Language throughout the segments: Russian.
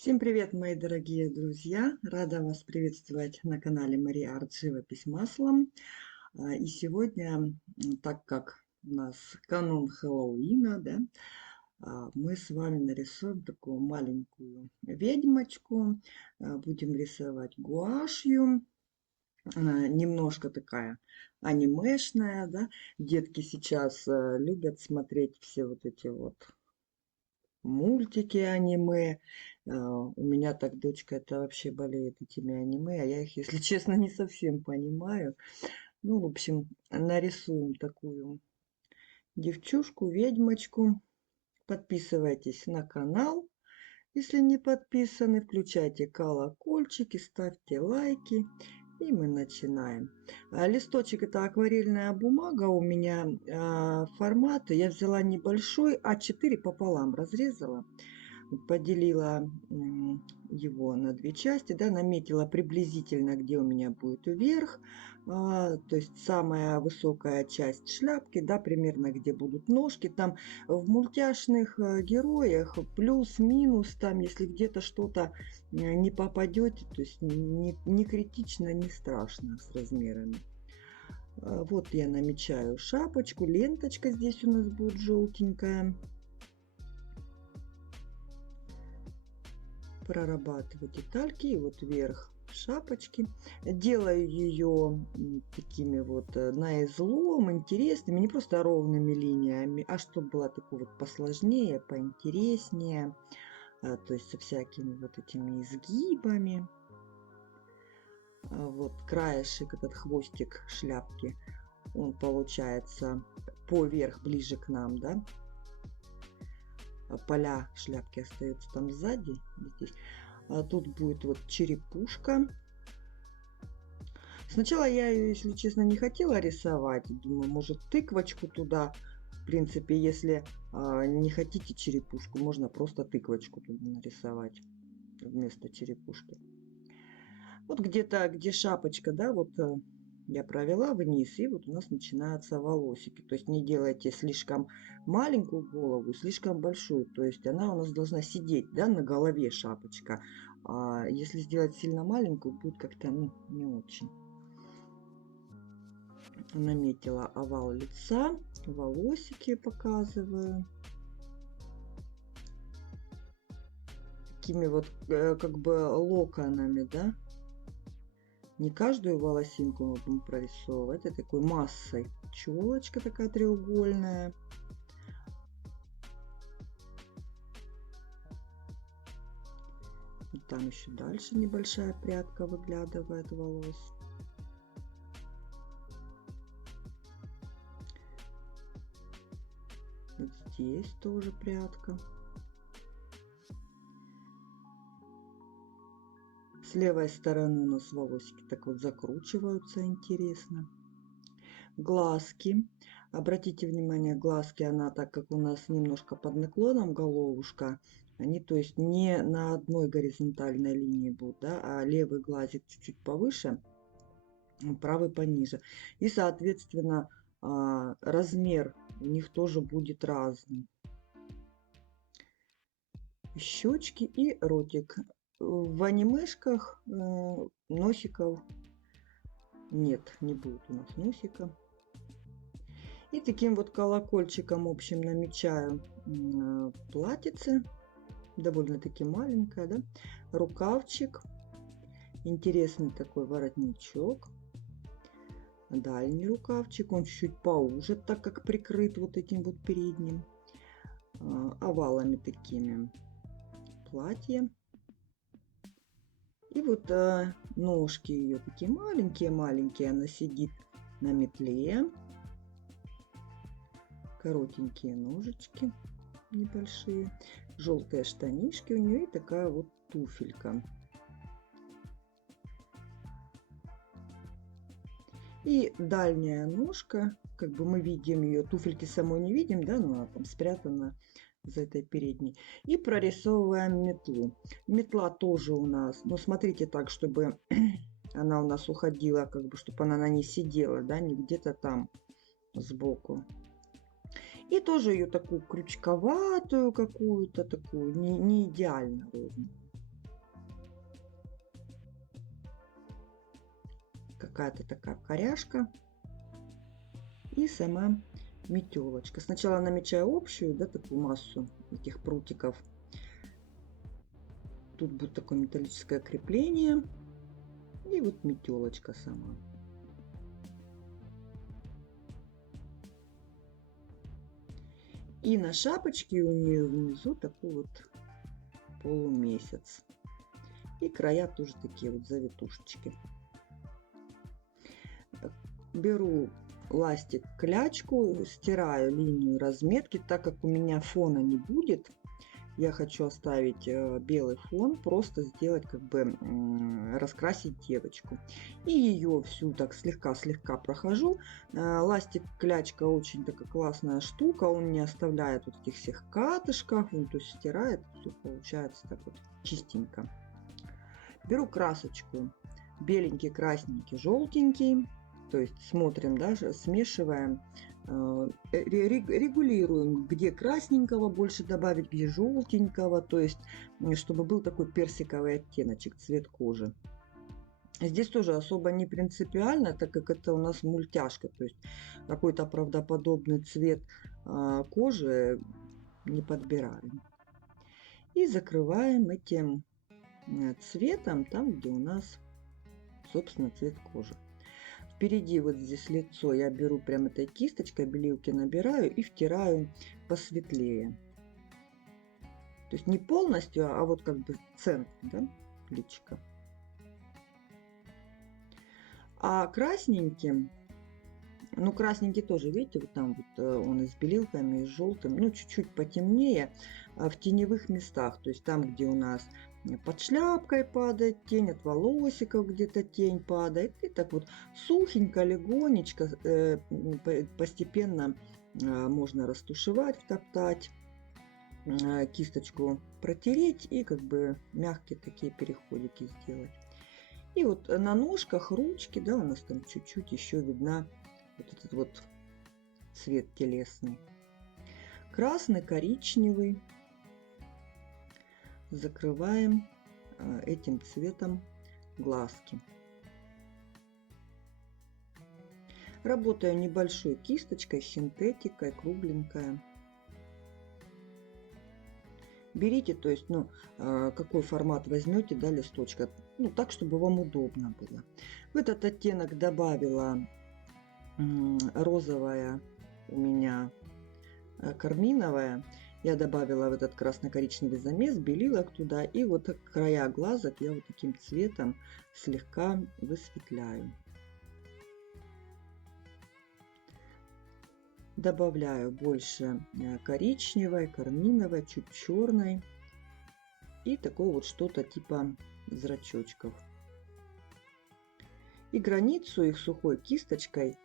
Всем привет, мои дорогие друзья! Рада вас приветствовать на канале Мария Арт Живопись маслом. И сегодня, так как у нас канун Хэллоуина, да, мы с вами нарисуем такую маленькую ведьмочку. Будем рисовать гуашью. Она немножко такая анимешная, да. Детки сейчас любят смотреть все вот эти вот мультики аниме. У меня так дочка это вообще болеет этими аниме, а я их, если честно, не совсем понимаю. Ну, в общем, нарисуем такую девчушку, ведьмочку. Подписывайтесь на канал, если не подписаны, включайте колокольчики, ставьте лайки. И мы начинаем. Листочек это акварельная бумага у меня формата. Я взяла небольшой, А4 пополам разрезала. Поделила его на две части, да, наметила приблизительно, где у меня будет вверх, то есть самая высокая часть шляпки, да, примерно где будут ножки. Там в мультяшных героях плюс-минус, там если где-то что-то не попадете, то есть не критично, не страшно с размерами. Вот я намечаю шапочку, ленточка здесь у нас будет желтенькая. Прорабатывать детальки и вот вверх шапочки. Делаю ее такими вот на излом, интересными, не просто ровными линиями, а чтобы была такой вот посложнее, поинтереснее, то есть со всякими вот этими изгибами. Вот краешек, этот хвостик шляпки, он получается поверх, ближе к нам, да. Поля шляпки остаются там сзади, здесь. Тут будет вот черепушка. Сначала я ее, если честно, не хотела рисовать. Думаю, может, тыквочку туда. В принципе, если не хотите черепушку, можно просто тыквочку туда нарисовать вместо черепушки. Вот где-то, где шапочка, да, вот я провела вниз, и вот у нас начинаются волосики. То есть не делайте слишком маленькую голову, слишком большую. То есть она у нас должна сидеть, да, на голове шапочка. А если сделать сильно маленькую, будет как-то, ну, не очень. Наметила овал лица, волосики показываю. Такими вот как бы локонами, да. Не каждую волосинку мы будем прорисовывать, это такой массой. Челочка такая треугольная. И там еще дальше небольшая прядка выглядывает волос. Вот здесь тоже прядка. С левой стороны у нас волосики так вот закручиваются интересно. Глазки. Обратите внимание, глазки, она так как у нас немножко под наклоном головушка, они, то есть, не на одной горизонтальной линии будут, да, а левый глазик чуть-чуть повыше, правый пониже. И, соответственно, размер у них тоже будет разный. Щечки и ротик. В анимешках носиков нет, не будет у нас носика. И таким вот колокольчиком, в общем, намечаю платьице. Довольно-таки маленькое, да. Рукавчик. Интересный такой воротничок. Дальний рукавчик. Он чуть поуже, так как прикрыт вот этим вот передним. Овалами такими. Платье. И вот ножки ее такие маленькие-маленькие. Она сидит на метле. Коротенькие ножечки небольшие. Желтые штанишки у нее и такая вот туфелька. И дальняя ножка. Как бы мы видим ее. Туфельки самой не видим, да, но она там спрятана за этой передней. И прорисовываем метлу. Метла тоже у нас, но смотрите так, чтобы она у нас уходила, как бы, чтобы она на ней сидела, да, не где-то там сбоку. И тоже ее такую крючковатую какую-то, такую, не идеально ровную. какая-то такая коряшка и сама метелочка. Сначала намечаю общую, да, такую массу этих прутиков. Тут будет такое металлическое крепление. И вот метелочка сама. И на шапочке у нее внизу такой вот полумесяц. И края тоже такие вот завитушечки. Беру ластик, клячку, стираю линию разметки, так как у меня фона не будет. Я хочу оставить белый фон, просто сделать, как бы раскрасить девочку. И ее всю так слегка-слегка прохожу. Ластик клячка очень такая классная штука, он не оставляет вот этих всех катышков, он то есть стирает, все получается так вот чистенько. Беру красочку, беленький, красненький, желтенький, то есть смотрим, даже смешиваем. Регулируем, где красненького больше добавить, где желтенького, то есть чтобы был такой персиковый оттеночек, цвет кожи. Здесь тоже особо не принципиально, так как это у нас мультяшка, то есть какой-то правдоподобный цвет кожи не подбираем. И закрываем этим цветом там, где у нас, собственно, цвет кожи. Впереди вот здесь лицо я беру прям этой кисточкой, белилки набираю и втираю посветлее. То есть не полностью, а вот как бы центр, да, личика. А красненьким, ну красненький тоже, видите, вот там вот он и с белилками, и с желтым, ну чуть-чуть потемнее, в теневых местах, то есть там, где у нас под шляпкой падает тень, от волосиков где-то тень падает. И так вот сухенько, легонечко, постепенно можно растушевать, втоптать, кисточку протереть и как бы мягкие такие переходики сделать. И вот на ножках, ручки, да, у нас там чуть-чуть еще видна вот этот вот цвет телесный. Красный, коричневый. Закрываем этим цветом глазки. Работаю небольшой кисточкой, синтетикой, кругленькая. Берите, то есть, ну, какой формат возьмете, да, листочка, ну, так, чтобы вам удобно было. В этот оттенок добавила розовая у меня карминовая. Я добавила в этот красно-коричневый замес белилок туда, и вот края глазок я вот таким цветом слегка высветляю. Добавляю больше коричневой, карминовой, чуть черной и такое вот что-то типа зрачочков. И границу их сухой кисточкой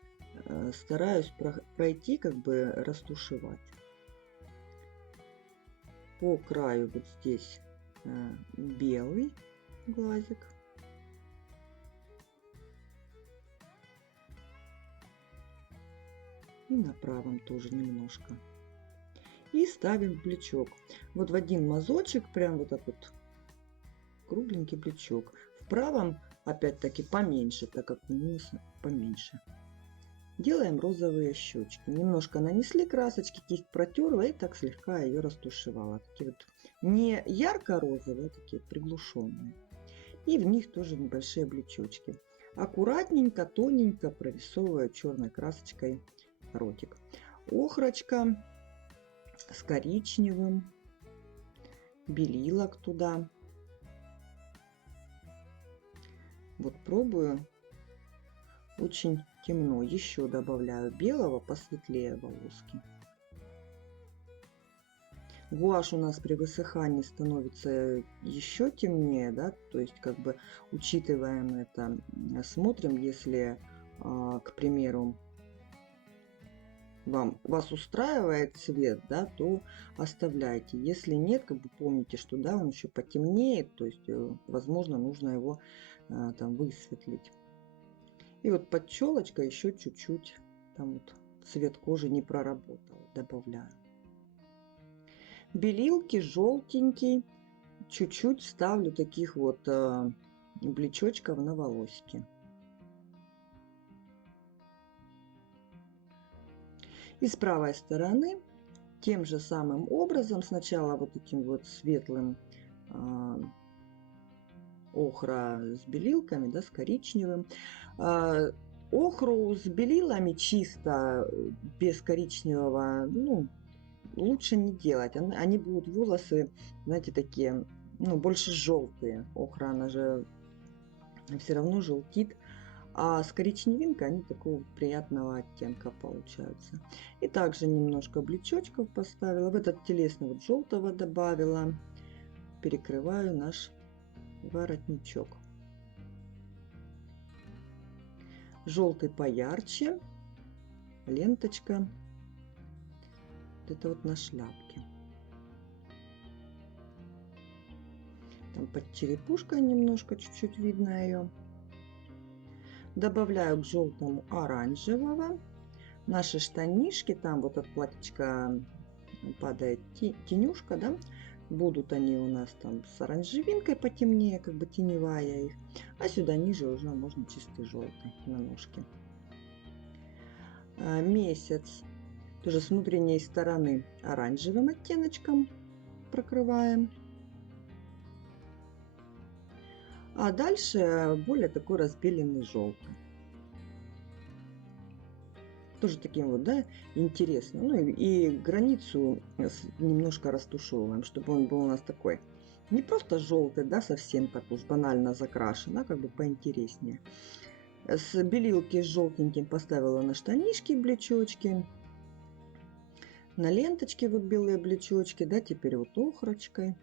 стараюсь пройти, как бы растушевать. По краю вот здесь белый глазик. И на правом тоже немножко. И ставим плечок. Вот в один мазочек, прям вот так вот кругленький плечок. В правом опять-таки поменьше, так как у него поменьше. Делаем розовые щечки. Немножко нанесли красочки, кисть протерла и так слегка ее растушевала. Такие вот не ярко-розовые, а такие приглушенные. И в них тоже небольшие блечочки. Аккуратненько, тоненько прорисовываю черной красочкой ротик. Охрочка с коричневым, белилок туда. Вот пробую. Очень темно. Еще добавляю белого, посветлее волоски. Гуашь у нас при высыхании становится еще темнее, да, то есть как бы учитываем это, смотрим, если, к примеру, вас устраивает цвет, да, то оставляйте. Если нет, как бы помните, что да, он еще потемнеет, то есть, возможно, нужно его там высветлить. И вот под челочкой еще чуть-чуть там вот цвет кожи не проработал, добавляю. Белилки желтенький, чуть-чуть ставлю таких вот блечочков на волосики. И с правой стороны тем же самым образом, сначала вот этим вот светлым охра с белилками, да, с коричневым. Охру с белилами чисто, без коричневого, ну, лучше не делать. Они будут волосы, знаете, такие, ну, больше желтые. Охра, она же все равно желтит. А с коричневинкой они такого приятного оттенка получаются. И также немножко блечочков поставила. В этот телесный вот желтого добавила. Перекрываю наш воротничок. Желтый поярче. Ленточка. Вот это вот на шляпке. Там под черепушкой немножко чуть-чуть видно ее. Добавляю к желтому оранжевого. Наши штанишки, там вот от платьичка падает тенюшка, да, будут они у нас там с оранжевинкой потемнее, как бы теневая их, а сюда ниже уже можно чистый желтый на ножке. Месяц тоже с внутренней стороны оранжевым оттеночком прокрываем. А дальше более такой разбеленный желтый. Тоже таким вот, да, интересно. Ну и границу немножко растушевываем, чтобы он был у нас такой не просто желтый, да, совсем так уж банально закрашен, а как бы поинтереснее. С белилки с желтеньким поставила на штанишки блечочки, на ленточки вот белые блечочки, да, теперь вот охрочкой.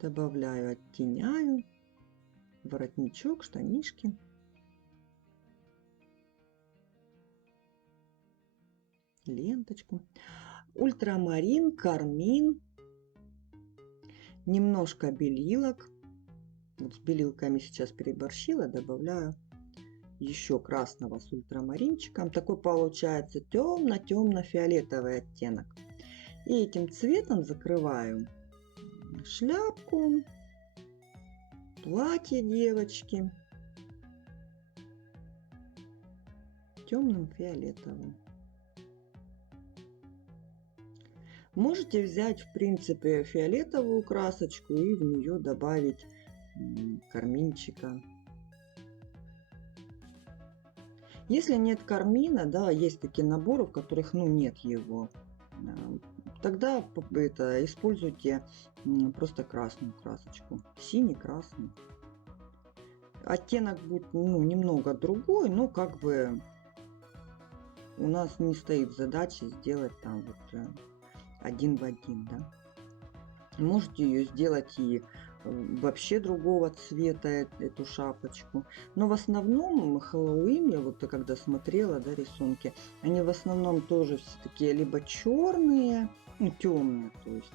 Добавляю, оттеняю воротничок, штанишки. Ленточку. Ультрамарин, кармин. Немножко белилок. Вот с белилками сейчас переборщила, добавляю еще красного с ультрамаринчиком. Такой получается темно-темно-фиолетовый оттенок. И этим цветом закрываю шляпку, платье девочки темным фиолетовым. Можете взять, в принципе, фиолетовую красочку и в нее добавить карминчика. Если нет кармина, да, есть такие наборы, в которых, ну, нет его, тогда это используйте просто красную красочку, синий-красный. Оттенок будет, ну, немного другой, но как бы у нас не стоит задача сделать там вот один в один, да. Можете ее сделать и вообще другого цвета, эту шапочку. Но в основном Хэллоуин, я вот когда смотрела, да, рисунки, они в основном тоже все такие либо черные, ну, темные, то есть.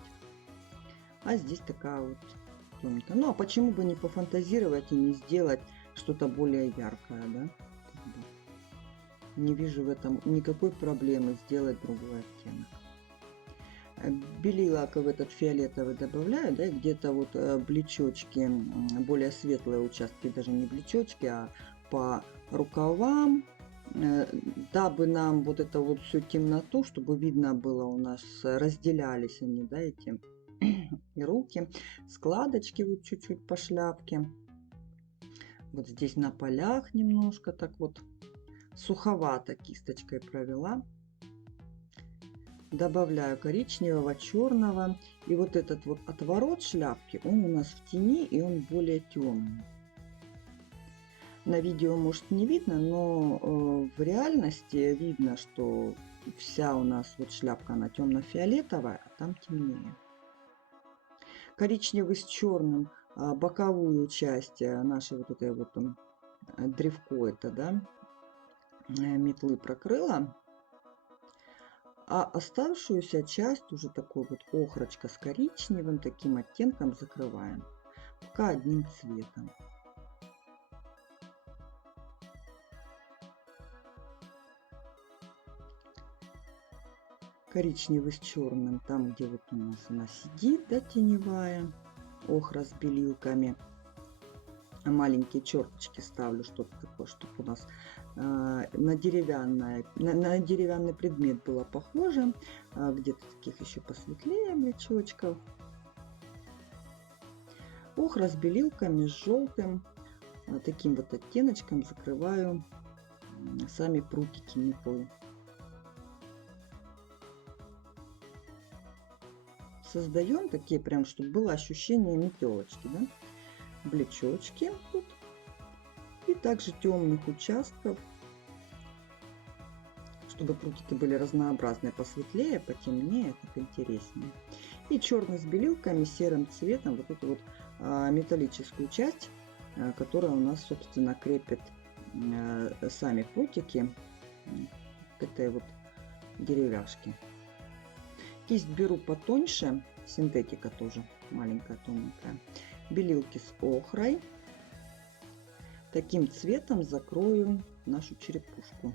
А здесь такая вот тоненькая. Ну, а почему бы не пофантазировать и не сделать что-то более яркое, да? Не вижу в этом никакой проблемы сделать другой оттенок. Белилок в этот фиолетовый добавляю, да, где-то вот блечочки, более светлые участки, даже не блечочки, а по рукавам, дабы нам вот это вот всю темноту, чтобы видно было у нас, разделялись они, да, эти и руки, складочки вот чуть-чуть по шляпке, вот здесь на полях немножко так вот суховато кисточкой провела. Добавляю коричневого, черного. И вот этот вот отворот шляпки, он у нас в тени, и он более темный. На видео, может, не видно, но в реальности видно, что вся у нас вот шляпка, она темно-фиолетовая, а там темнее. Коричневый с черным боковую часть нашей вот этой вот древко, это, да, метлы прокрыла. А оставшуюся часть уже такой вот охрочка с коричневым таким оттенком закрываем. Пока одним цветом. Коричневый с черным, там где вот у нас она сидит, да, теневая, охра с белилками. маленькие черточки ставлю, что-то такое, чтобы у нас на деревянный предмет было похоже. Где-то таких еще посветлее облечочков. Охра с белилками, с желтым, таким вот оттеночком закрываю сами прутики метлы. Создаем такие прям, чтобы было ощущение метелочки, да? Облечочки тут. И также темных участков, чтобы прутики были разнообразные, посветлее, потемнее, так интереснее. И черный с белилками, серым цветом вот эту вот металлическую часть, которая у нас, собственно, крепит сами прутики к этой вот деревяшке. Кисть беру потоньше, синтетика тоже маленькая, тоненькая. Белилки с охрой. Таким цветом закрою нашу черепушку.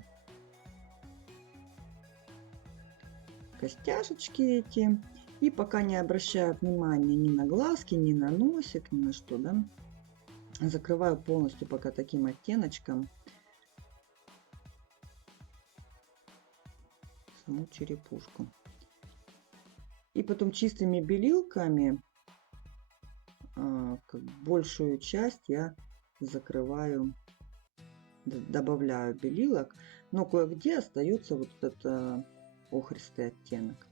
Костяшечки эти. И пока не обращаю внимания ни на глазки, ни на носик, ни на что, да, закрываю полностью пока таким оттеночком саму черепушку. И потом чистыми белилками большую часть я закрываю, добавляю белилок, но кое-где остается вот этот охристый оттенок.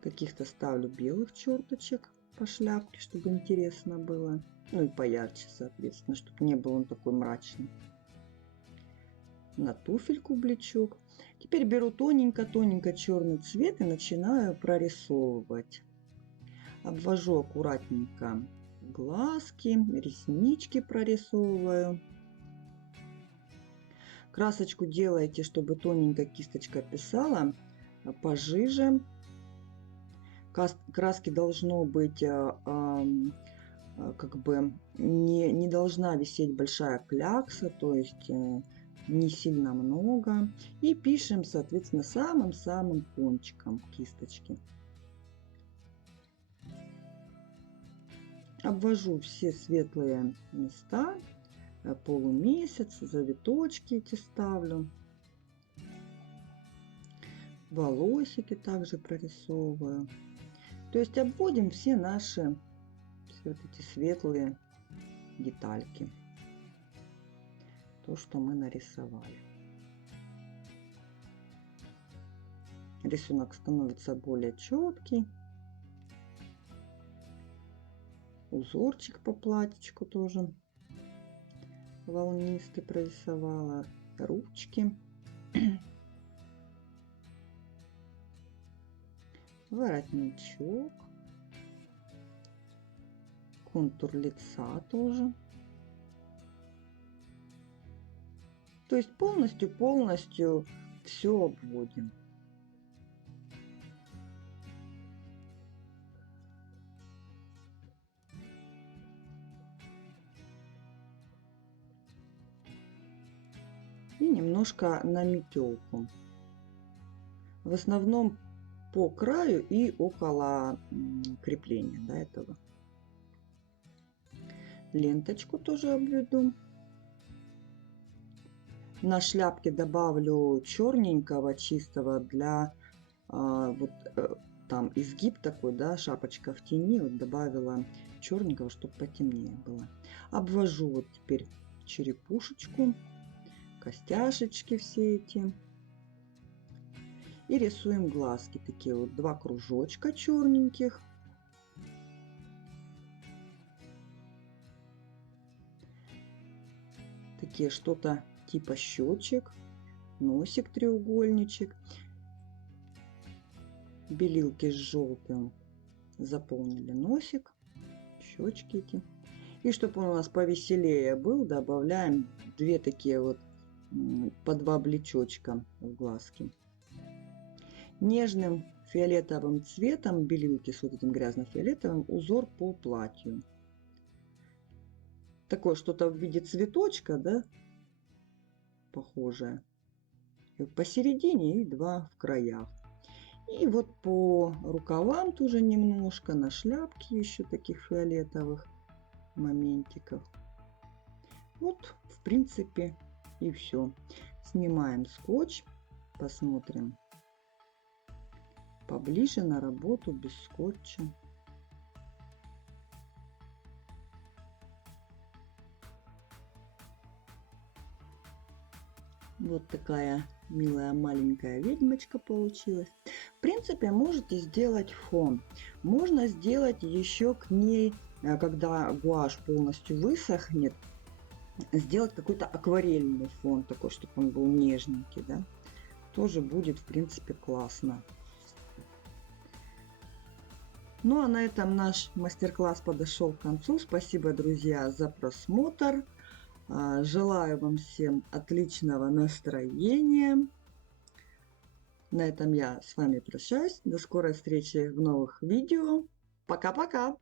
Каких-то ставлю белых черточек по шляпке, чтобы интересно было. Ну и поярче, соответственно, чтобы не был он такой мрачный. На туфельку облечок. Теперь беру тоненько-тоненько черный цвет и начинаю прорисовывать. Обвожу аккуратненько глазки, реснички прорисовываю. Красочку делайте, чтобы тоненько кисточка писала, пожиже. Краски должно быть как бы не должна висеть большая клякса, то есть не сильно много. И пишем, соответственно, самым-самым кончиком кисточки. Обвожу все светлые места, полумесяц, завиточки эти ставлю. Волосики также прорисовываю. То есть обводим все наши вот эти светлые детальки. То, что мы нарисовали. Рисунок становится более четкий. Узорчик по платьичку тоже волнистый прорисовала. Ручки. Воротничок. Контур лица тоже. То есть полностью все обводим. И немножко на метелку. В основном по краю и около крепления, да, этого. Ленточку тоже обведу. На шляпке добавлю черненького чистого для вот там изгиб такой, да, шапочка в тени, вот добавила черненького, чтобы потемнее было. Обвожу вот теперь черепушечку, костяшечки все эти. И рисуем глазки, такие вот 2 кружочка черненьких. Такие что-то типа щечек, носик треугольничек. Белилки с желтым заполнили носик, щечки эти. И чтобы он у нас повеселее был, добавляем 2 такие вот по 2 облечочка в глазки. Нежным фиолетовым цветом белилки с вот этим грязно-фиолетовым узор по платью. Такое что-то в виде цветочка, да, похожее. Посередине и 2 в краях. И вот по рукавам тоже немножко, на шляпке еще таких фиолетовых моментиков. Вот, в принципе, и все. Снимаем скотч, посмотрим поближе на работу без скотча. Вот такая милая маленькая ведьмочка получилась. В принципе, можете сделать фон. Можно сделать еще к ней, когда гуашь полностью высохнет, сделать какой-то акварельный фон такой, чтобы он был нежненький, да. Тоже будет, в принципе, классно. Ну а на этом наш мастер-класс подошел к концу. Спасибо, друзья, за просмотр. Желаю вам всем отличного настроения. На этом я с вами прощаюсь. До скорой встречи в новых видео. Пока-пока!